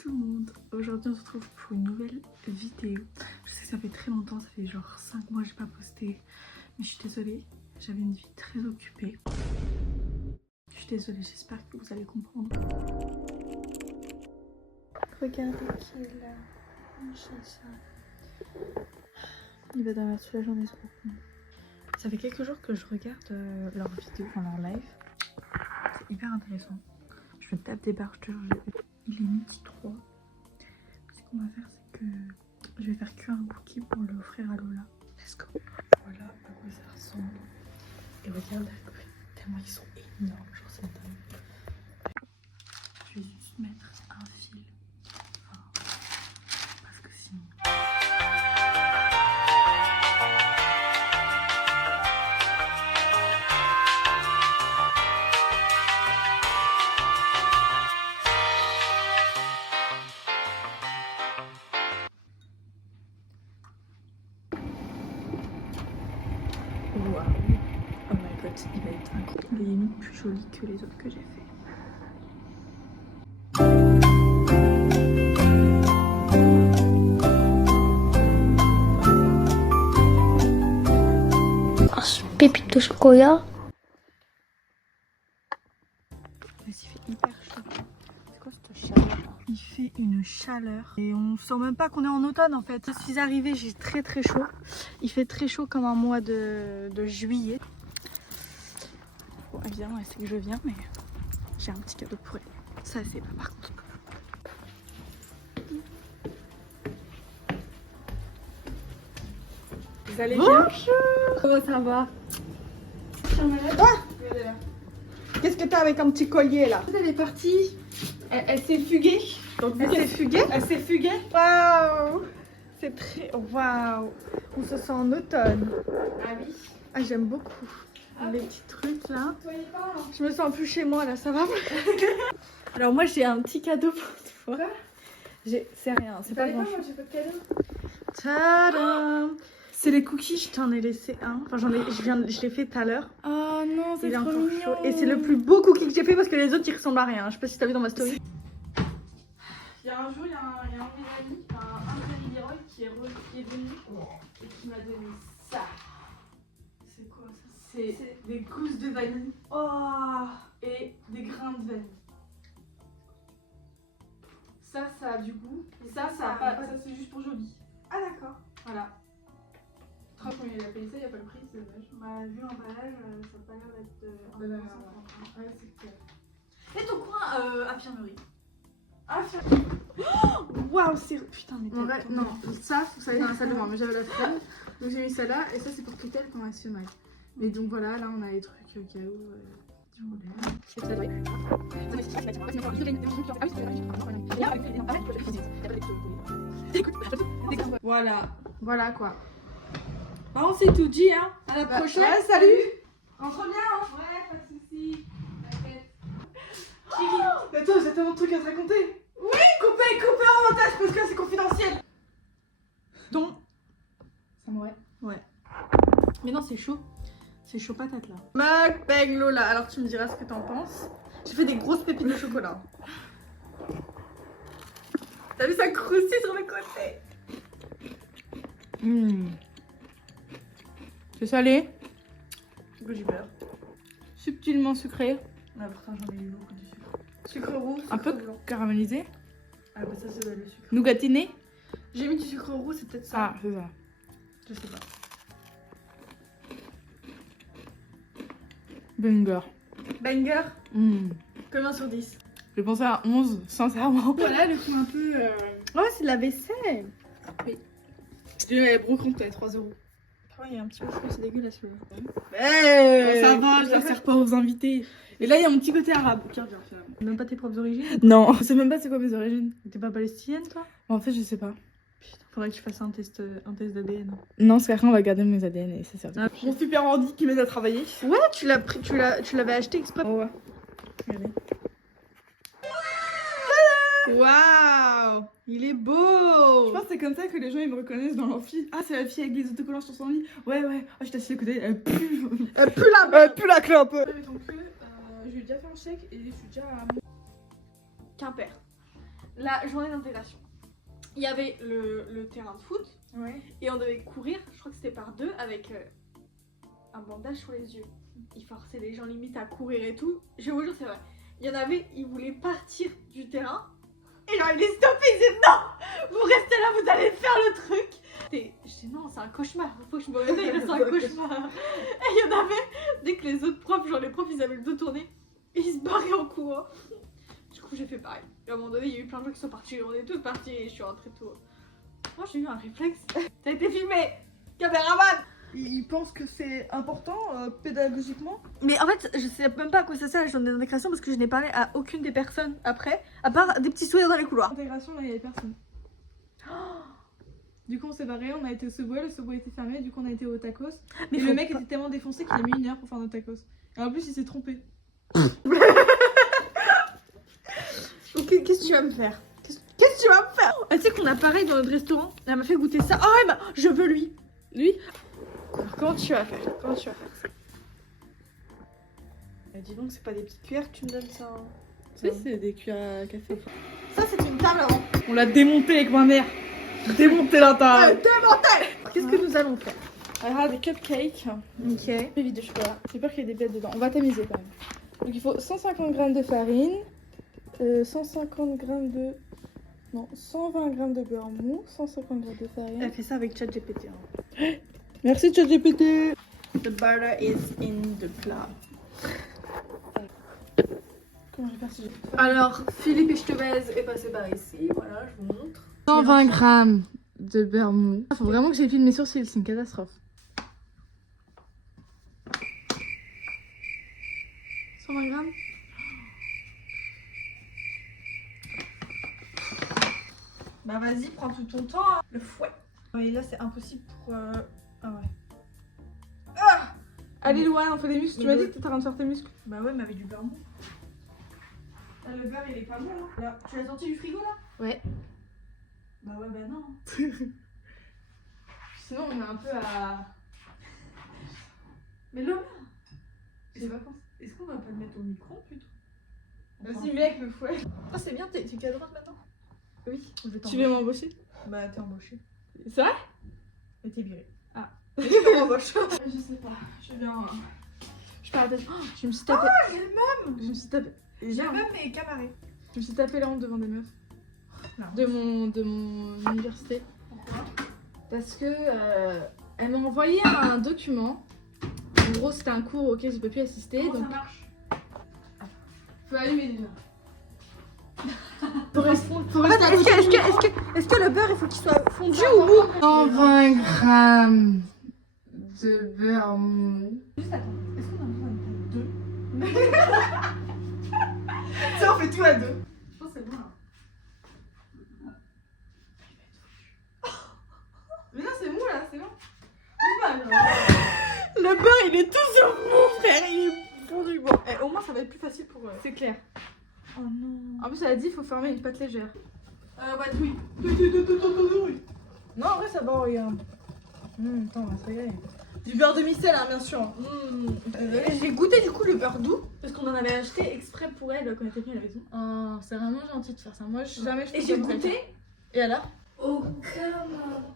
tout le monde, aujourd'hui on se retrouve pour une nouvelle vidéo. Je sais que ça fait très longtemps, ça fait genre 5 mois que j'ai pas posté, mais je suis désolée, j'avais une vie très occupée. Je suis désolée, j'espère que vous allez comprendre. Regardez qui est là, mon chacha. Il va dormir toute la journée ce con. Ça fait quelques jours que je regarde leurs vidéos, enfin leur live. C'est hyper intéressant. Je me tape des barres, je te jure, il est midi 3. Ce qu'on va faire, c'est que je vais faire cuire un cookie pour l'offrir à Lola. Let's go. Voilà à quoi ça ressemble. Et regarde, tellement ils sont énormes, genre c'est dingue. Je vais juste mettre un fil. Enfin, parce que sinon... Waouh, oh my god, il va être incroyable. Il est limite plus joli que les autres que j'ai fait. Pépite de chocolat. Mais il fait hyper chaud. C'est quoi cette chaleur? Il fait une chaleur et on sent même pas qu'on est en automne en fait. Je suis arrivée, j'ai très chaud. Il fait très chaud comme un mois de juillet. Bon, évidemment, elle sait que je viens, mais j'ai un petit cadeau pour elle. Ça, c'est pas par contre. Vous allez bien? Bonjour. Comment ça va? Ah, qu'est-ce que t'as avec un petit collier là? Elle est partie. Elle s'est fuguée. Donc elle s'est fuguée? Elle s'est fuguée. Waouh! C'est très... Waouh! On se sent en automne. Ah oui. Ah, j'aime beaucoup. Les petits trucs là. Soyez pas. Je me sens plus chez moi là, ça va? Alors moi j'ai un petit cadeau pour toi. C'est rien, c'est pas grand Moi j'ai pas de cadeau. Tadam! C'est les cookies, je t'en ai laissé un. Enfin je l'ai fait tout à l'heure. Oh non, c'est Il est trop encore mignon. chaud. Et c'est le plus beau cookie que j'ai fait parce que les autres ils ressemblent à rien. Je sais pas si t'as vu dans ma story. Il y a un jour, il y a un de mes amis, un de Leroy qui est venu et qui m'a donné ça. C'est quoi ça? C'est des gousses de vanille. Oh! Et des grains de vanille. Ça a du goût. Et ça a pas. Ça c'est juste pour joli. Ah d'accord. Voilà. Je crois qu'on a payé ça, il n'y a pas le prix, c'est dommage. Bah vu l'emballage, ça a pas l'air d'être Ouais, c'est clair. Et ton coin infirmerie. Ah, tiens. Waouh, c'est... Putain mais En vrai, non, ça, faut que ça aille dans la salle de bain, mais j'avais la flemme. Donc j'ai mis ça là, et ça c'est pour Kétel quand elle se fait mal. Mais donc voilà, là on a les trucs au cas où. Voilà quoi. Bah on s'est tout dit hein. À la prochaine. Ouais, salut. Rentre bien hein. Ouais, pas de soucis. T'inquiète. Attends, j'ai tellement de trucs à te raconter. Oui, coupez en montage parce que c'est confidentiel. Donc... Ça m'aurait. Ouais. Mais non, c'est chaud. C'est chaud patate là. Mukbang Lola. Alors tu me diras ce que t'en penses. J'ai fait des grosses pépites de chocolat. T'as vu ça croustille sur le côté? C'est salé, J'ai peur. subtilement sucré, Ah pourtant j'en ai eu beaucoup de sucre. Sucre roux, un sucre peu blanc. caramélisé, Ah bah ça c'est le sucre. nougatiné. J'ai mis du sucre roux, c'est peut-être ça. Ah, c'est ça. Je sais pas. Banger. Banger, combien sur 10? J'ai pensé à 11, sincèrement. Voilà le coup un peu... Oh c'est de la vaisselle. Elle est brocante, elle est 3 €. Oh il y a un petit peu chaud, c'est dégueulasse le... Ça va, je la sers pas aux invités. Et là, il y a mon petit côté arabe qui revient finalement. Même pas tes propres origines? Non, je sais même pas c'est quoi mes origines. T'es pas palestinienne toi? En fait, je sais pas. Putain, faudrait que tu fasses un test d'ADN. Non, parce qu'après, on va garder mes ADN et ça sert. Ah. Mon super ordi qui m'aide à travailler. Ouais, tu l'avais acheté exprès. Oh ouais. Regardez. Waouh, il est beau. Je pense que c'est comme ça que les gens ils me reconnaissent dans l'amphi. Ah, c'est la fille avec les autocollants sur son lit. Ouais, ouais. Ah, je t'assieds à côté. Elle pue. Plus la clope. Je vais déjà faire un chèque et je suis déjà à Quimper. la journée d'intégration. Il y avait le terrain de foot Ouais. et on devait courir, je crois que c'était par deux, avec un bandage sur les yeux. Ils forçaient les gens limite à courir et tout. Je vous jure, c'est vrai. Il y en avait, ils voulaient partir du terrain. Et genre, ils les stoppaient, ils disaient non, vous restez là, vous allez faire le truc. Et je dis non, c'est un cauchemar, faut que je me réveille, c'est un cauchemar. Et il y en avait, dès que les autres profs, genre les profs, ils avaient le dos tourné, et ils se barraient en courant. Du coup, j'ai fait pareil. Et à un moment donné, il y a eu plein de gens qui sont partis, on est tous partis et je suis rentrée tôt. Moi, j'ai eu un réflexe. Ça a été filmé, caméraman. Ils pensent que c'est important pédagogiquement. Mais en fait, je sais même pas à quoi ça sert la journée d'intégration parce que je n'ai parlé à aucune des personnes après, à part des petits sourires dans les couloirs. Intégration, là, il y avait personne. Du coup, on s'est barré, on a été au Subway, le Subway était fermé, du coup, on a été au tacos. Mais Et faut le mec pas- était tellement défoncé qu'il a mis 1 heure pour faire notre tacos. Et en plus, il s'est trompé. Ok, qu'est-ce que tu vas me faire? Qu'est-ce que tu vas me faire? Elle sait qu'on a pareil dans notre restaurant. Elle m'a fait goûter ça. Ah ouais, bah, je veux lui. Lui? Comment tu vas faire? Comment tu vas faire ça? Dis donc, c'est pas des petites cuillères que tu me donnes ça. Hein. Tu sais, c'est des cuillères à café. Ça, c'est une table avant. On l'a démonté avec ma mère. Démonté la table. Qu'est-ce que nous allons faire? On a des cupcakes. Ok. Des vides de chocolat. J'ai peur qu'il y ait des bêtes dedans. On va tamiser quand même. Donc il faut 150 g de farine, 150 g de... Non, 120 g de beurre mou, 150 g de farine. Elle fait ça avec ChatGPT. Hein. Merci ChatGPT. The butter is in the plat. Comment je vais faire si j'ai... Alors, Philippe et je te baise est passé par ici. Voilà, je vous montre. 120 g de beurre mou. Faut vraiment que j'épile mes sourcils, c'est une catastrophe. 120 g. Bah vas-y, prends tout ton temps. Hein. Le fouet. Et là, c'est impossible pour... Ah ouais. Ah Allez Louane, on fait des muscles. Tu m'as Mais dit que t'étais en train de faire tes muscles. Bah ouais, mais avec du beurre mou. Là, le beurre, il est pas bon, là. Là. Tu l'as sorti du frigo, là? Ouais. Bah ouais, bah non. Sinon on est un peu à... Mais là, J'ai pas pensé. est-ce qu'on va pas le mettre au micro, plutôt? Vas-y mec, le fouet. Ah, c'est bien, t'es cadrante maintenant? Oui. Tu veux m'embaucher? Bah, t'es embauché. C'est vrai? Et t'es viré. Ah. Je m'embauche. Je sais pas, je viens... Je parle d'être... Oh, je me suis tapé... Ah, j'ai le même. Je me suis tapé... J'ai le même, mais camaré. Je me suis tapé la honte devant des meufs. Non. De mon université. Pourquoi? Parce que elle m'a envoyé un document. En gros, c'était un cours auquel je peux plus assister. Comment Donc, ça marche? faut allumer déjà. Est-ce que le beurre, il faut qu'il soit fondu ou mou? 120 g de beurre mou. Juste attends, est-ce qu'on a besoin de deux? Ça, on fait tout à deux. Je pense que c'est bon, là. Mais non, c'est mou là, c'est bon. Le beurre, il est tout sur mou, frère. Il est fondu. Bon, au moins, ça va être plus facile pour... C'est clair. Oh non. En plus, elle a dit qu'il faut former une pâte légère. Bah, oui. Non, en vrai, ça va, regarde. Attends, on va se régaler. Du beurre demi-sel, hein, bien sûr. J'ai goûté du coup le beurre doux parce qu'on en avait acheté exprès pour elle quand elle était venue à la maison. Oh, c'est vraiment gentil de faire ça. Moi, jamais je Et fais j'ai comme ça. goûté. Et alors? Aucun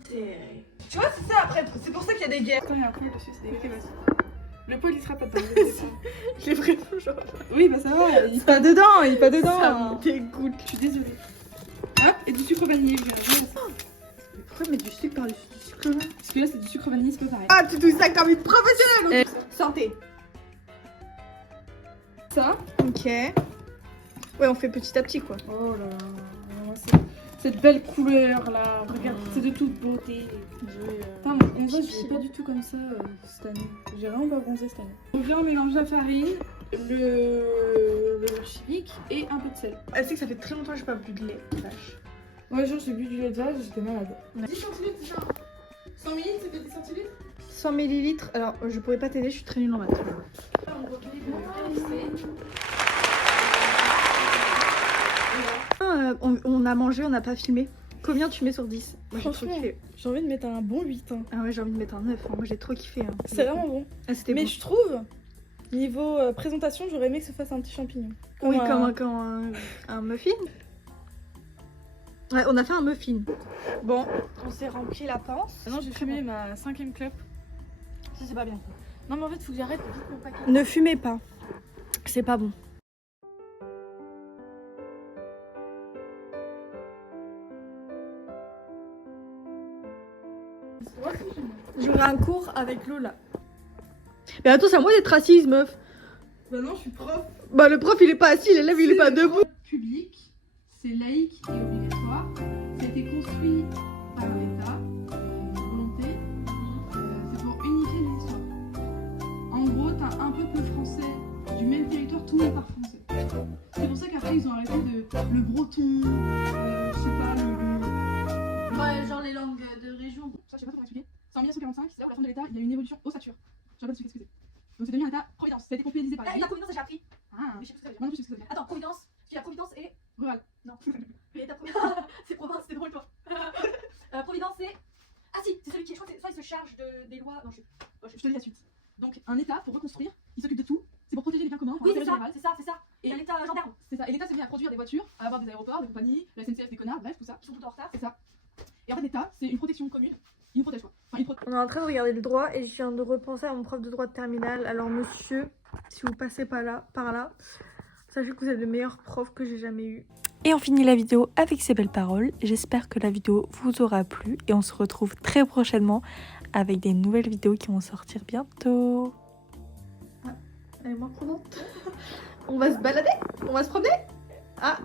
intérêt. Tu vois, c'est ça après. C'est pour ça qu'il y a des guerres. Quand il y a un poil dessus, c'est dégueulasse. Le poil, il sera pas dedans. Je l'ai vraiment genre. Oui, bah ça va, il est pas dedans, il est pas Ça dedans. me dégoûte. Je suis désolée. Hop, et du sucre vanillé, je vais Pourquoi mettre du sucre par du sucre là? Parce que là, c'est du sucre vanillé, c'est pas pareil. Ah, tu dis ça comme une professionnelle. Santé. Ça? Ok. Ouais, on fait petit à petit quoi. Oh là là, vraiment, cette belle couleur là, regarde, c'est de toute beauté. Putain, on voit, je suis pas du tout comme ça cette année. J'ai vraiment pas bronzé cette année. On vient mélanger la farine, le beurre chimique et un peu de sel. Elle sait que ça fait très longtemps que j'ai pas bu de lait. Vache. Ouais, genre j'ai bu du lait de vache, j'étais malade. 10 centilitres, c'est ça? 100 ml, ça fait 10 centilitres? 100 millilitres. Alors, je pourrais pas t'aider, je suis très nulle en maths. On replie le lycée. On a mangé, on n'a pas filmé. Combien tu mets sur 10? Moi j'ai trop Franchement, kiffé. j'ai envie de mettre un bon 8. Hein. Ah ouais, j'ai envie de mettre un 9. Hein. Moi j'ai trop kiffé. Hein. C'est vraiment bon. Ah, c'était Mais bon. je trouve, niveau présentation, j'aurais aimé que ça fasse un petit champignon. Oui, un- comme un muffin. Ouais, on a fait un muffin. Bon, on s'est rempli la panse. Maintenant j'ai fumé ma 5e clope. Ça c'est pas bien. Non mais en fait faut que j'arrête vite mon paquet. Ne fumez pas. C'est pas bon. J'aurai un cours avec Lola. Mais attends, c'est à moi d'être assise, meuf. Bah non, je suis prof. Bah le prof il est pas assis, l'élève il est pas debout. Public, c'est laïque et obligatoire. Ça a été construit par l'État, une volonté. C'est pour unifier l'histoire. En gros, t'as un peuple français du même territoire, tout le monde parle français. C'est pour ça qu'après ils ont arrêté le breton, je sais pas, le... Ouais, genre les langues de région. Ça, je sais pas comment expliquer. C'est en 1945, c'est-à-dire la fin de l'État, il y a eu une évolution ossature. Je sais pas expliquer ce que c'est. Donc c'est devenu un État providence. Ça a été complétisé par la La Providence, j'ai appris. Ah, Mais je sais pas ce que ça veut dire. moi non plus, je sais ce que ça veut dire. Attends, Providence, tu la Providence et. Rural. Non. Mais ta Providence. C'est province, c'est drôle toi. Providence c'est. Ah si, c'est celui qui. Je crois que soit il se charge des lois. Non, Je te dis la suite. Donc un État, pour reconstruire, il s'occupe de tout. C'est pour protéger les biens communs. oui, pour c'est l'intérêt ça, général. c'est ça. Et- Et l'État gendarme. C'est ça. Et l'État s'est mis à produire des voitures, à avoir des aéroports, des compagnies, la SNCF, des connards, bref, tout ça. Ils sont tout en retard. C'est ça. Et en fait, l'État, c'est une protection commune. Il nous protège quoi. Enfin, il protège. On est en train de regarder le droit et je viens de repenser à mon prof de droit de terminale. Alors monsieur, si vous passez par là, sachez que vous êtes le meilleur prof que j'ai jamais eu. Et on finit la vidéo avec ces belles paroles. J'espère que la vidéo vous aura plu et on se retrouve très prochainement avec des nouvelles vidéos qui vont sortir bientôt. Elle est moins prenante. On va se balader. On va se promener. Ah.